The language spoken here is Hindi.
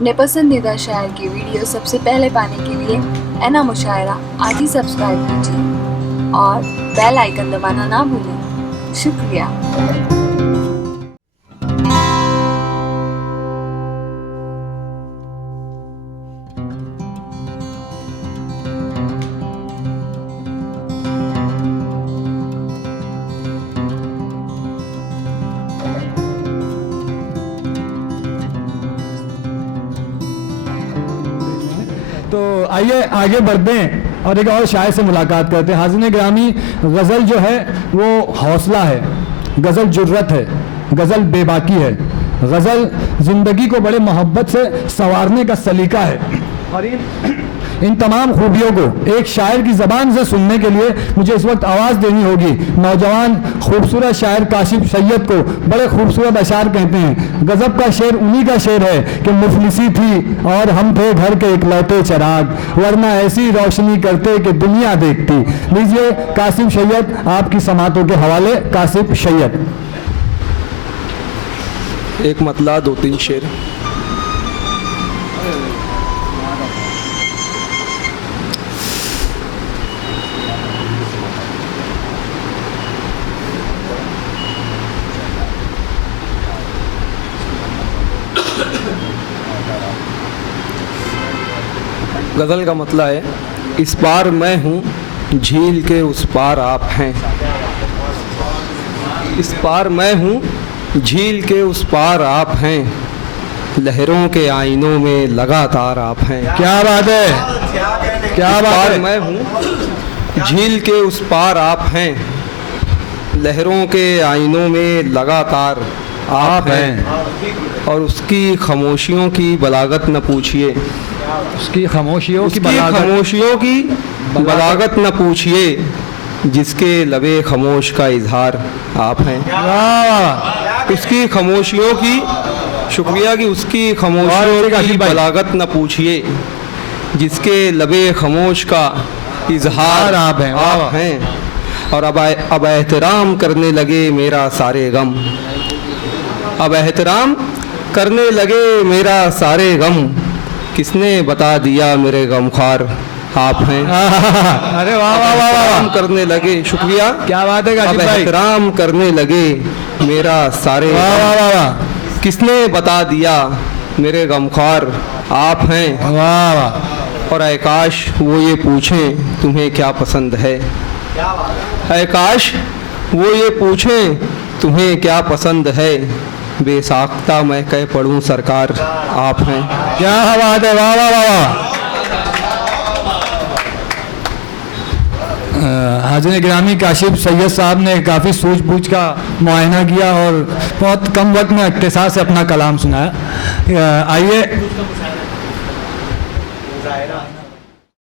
अपने पसंदीदा शायर की वीडियो सबसे पहले पाने के लिए एना मुशायरा आज ही सब्सक्राइब कीजिए और बेल आइकन दबाना ना भूलें। शुक्रिया। तो आइए आगे बढ़ते हैं और एक और शायर से मुलाकात करते हैं। हाज़िर ग्रामी, गज़ल जो है वो हौसला है, गज़ल जुर्रत है, गज़ल बेबाकी है, गज़ल ज़िंदगी को बड़े मोहब्बत से संवारने का सलीका है। और इन तमाम खूबियों को एक शायर की ज़बान से सुनने के लिए मुझे इस वक्त आवाज़ देनी होगी। नौजवान खूबसूरत शायर काशिफ सैयद को बड़े खूबसूरत अशार कहते हैं। गज़ब का शेर उन्हीं का शेर है कि मुफलिसी थी और हम थे घर के इकलौते चिराग, वरना ऐसी रोशनी करते कि दुनिया देखती। लीजिए काशिफ सैयद आपकी समातों के हवाले। काशिफ सैयद। एक मतला दो तीन शेर। गज़ल का मतला है, इस पार मैं हूँ झील के उस पार आप हैं। इस पार मैं हूँ झील के उस पार आप हैं, लहरों के आईनों में लगातार आप हैं। क्या बात है, क्या बात है। मैं हूँ झील के उस पार आप हैं, लहरों के आईनों में लगातार आप हैं। और उसकी खामोशियों की बलागत न पूछिए, उसकी खामोशियों की बलागत न पूछिए, जिसके लबे खामोश का इजहार आप हैं। उसकी खामोशियों की शुक्रिया की उसकी खामोशियों की बलागत न पूछिए, जिसके लबे खामोश का इजहार आप हैं। और अब एहतराम करने लगे मेरा सारे गम, अब एहतराम करने लगे मेरा सारे गम, किसने बता दिया मेरे गमखार आप हैं। अरे वाह वाह वाह वाह करने लगे, शुक्रिया, क्या बात है। अब एहतराम करने लगे मेरा सारे वाह वाह वाह, किसने बता दिया मेरे गमखार आप हैं। वाह वाह। और काश वो ये पूछें तुम्हें क्या पसंद है, काश वो ये पूछें तुम्हें क्या पसंद है, बेसाख्ता मैं कह पढ़ूं सरकार आप हैं। क्या बात है, वाह वाह वाह। हाज़िर ग्रामी काशिफ सैयद साहब ने काफ़ी सूझबूझ का मुआयना किया और बहुत कम वक्त में इख्तिसार से अपना कलाम सुनाया। आइए